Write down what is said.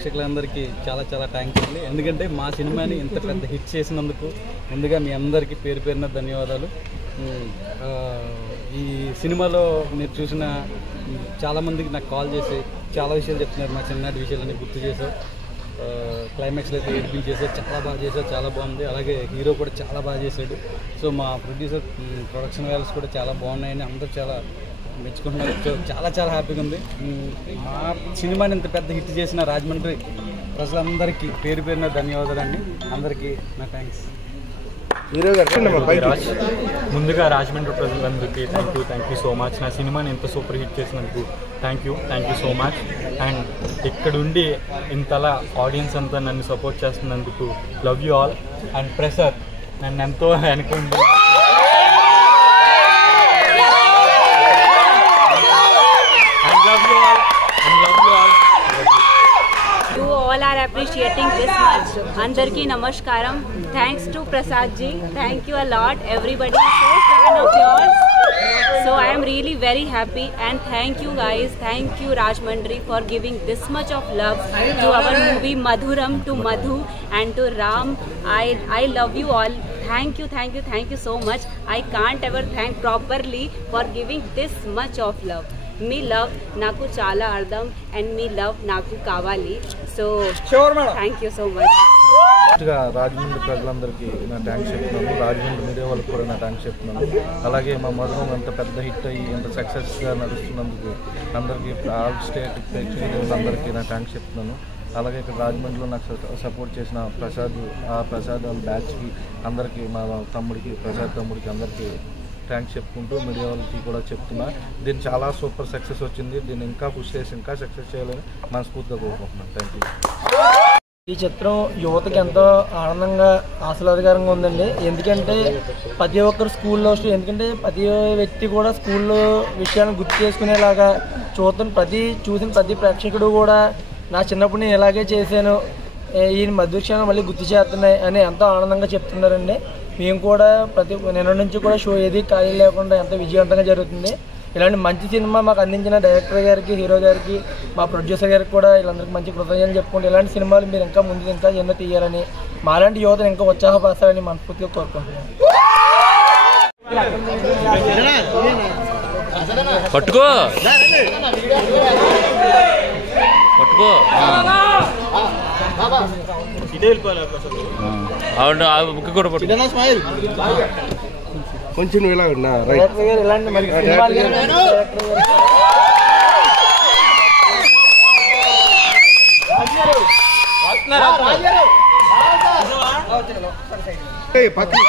ప్రేక్షకులందరికీ చాలా చాలా థ్యాంక్స్ అండి. ఎందుకంటే మా సినిమాని ఇంత పెద్ద హిట్ చేసినందుకు ముందుగా మీ అందరికీ పేరు పేరున ధన్యవాదాలు. ఈ సినిమాలో మీరు చూసిన చాలామందికి నాకు కాల్ చేసి చాలా విషయాలు చెప్తున్నారు. మా చిన్నటి విషయాలన్నీ గుర్తు చేసావు, క్లైమాక్స్లో అయితే ఏడిపించేసావు, చాలా బాగా చేసావు, చాలా బాగుంది. అలాగే హీరో కూడా చాలా బాగా చేశాడు. సో మా ప్రొడ్యూసర్ ప్రొడక్షన్ వాల్యూస్ కూడా చాలా బాగున్నాయని అందరూ చాలా మెచ్చుకుంటున్నారు. సో చాలా చాలా హ్యాపీగా ఉంది. మా సినిమాని ఇంత పెద్ద హిట్ చేసిన రాజమండ్రి ప్రజలందరికీ పేరు పేరున ధన్యవాదాలు అండి. అందరికీ నా థ్యాంక్స్. ముందుగా రాజమండ్రి ప్రజలందరికీ థ్యాంక్ యూ సో మచ్. నా సినిమాని ఎంత సూపర్ హిట్ చేసినందుకు thank you so much. And ఇక్కడుండి ఇంతలా ఆడియన్స్ అంతా నన్ను సపోర్ట్ చేస్తున్నందుకు love you all. And Prasad నన్ను ఎంతో అనుకోండి. You all are appreciating this much. Andarki namaskaram. Thanks to Prasad ji. Thank you a lot. Everybody is so fan of yours. So I am really very happy and thank you guys. Thank you Rajmandri for giving this much of love to our movie Madhuram, to Madhu and to Ram. I love you all. Thank you so much. I can't ever thank properly for giving this much of love. Me love నాకు చాలా అర్థం and me love నాకు కావాలి. So thank you so much. Rajahmundry ప్రజలందరికీ నా thanks చెప్తున్నాను. Rajahmundry media వాళ్ళకి కూడా నా థ్యాంక్స్ చెప్తున్నాను. అలాగే మా మధురం ఎంత పెద్ద హిట్ అయ్యి ఎంత సక్సెస్గా నడుస్తున్నందుకు అందరికీ ఆల్ స్టేట్ ప్రేక్షకులందరికీ నా థ్యాంక్స్ చెప్తున్నాను. అలాగే ఇక్కడ రాజమండ్రిలో నాకు సపోర్ట్ చేసిన ప్రసాద్ వాళ్ళ బ్యాచ్కి అందరికీ, మా తమ్ముడికి, ప్రసాద్ తమ్ముడికి అందరికీ థ్యాంక్స్ చెప్పుకుంటూ మీడియా వాళ్ళకి కూడా చెప్తున్నా. దీన్ని చాలా సూపర్ సక్సెస్ వచ్చింది. దీన్ని ఇంకా పుష్ చేసి ఇంకా సక్సెస్ చేయాలని మనస్ఫూర్తిగా కోరుకుంటున్నాను. Thank you. ఈ చిత్రం యువతకి ఎంతో ఆనందంగా ఆశీర్వాదకరంగా ఉందండి. ఎందుకంటే ప్రతి ఒక్కరు స్కూల్లో ఎందుకంటే ప్రతి వ్యక్తి కూడా స్కూల్లో విషయాన్ని గుర్తు చేసుకునేలాగా చూసిన ప్రతి ప్రేక్షకుడు కూడా నా చిన్నప్పుడు నేను ఇలాగే చేశాను, ఈయన మధుక్షణం మళ్ళీ గుర్తు చేస్తున్నాయి అని ఎంతో ఆనందంగా చెప్తున్నారండి. మేము కూడా నిన్న నుంచి కూడా షో ఏది ఖాళీ లేకుండా ఎంతో విజయవంతంగా జరుగుతుంది. ఇలాంటి మంచి సినిమా మాకు అందించిన డైరెక్టర్ గారికి, హీరో గారికి, మా ప్రొడ్యూసర్ గారికి కూడా వీళ్ళందరికీ మంచి కృతజ్ఞతలు చెప్పుకుంటూ ఇలాంటి సినిమాలు మీరు ఇంకా ముందు ఇంకా ఎన్నో తీయాలని, మాలాంటి యువతను ఇంకా ఉత్సాహపరచాలని మనస్ఫూర్తిగా కోరుకుంటున్నాను. పట్టుకో బుక్ కూడా కొంచెం ఇలా ఉన్నా ఇలాంటి మరి పక్కన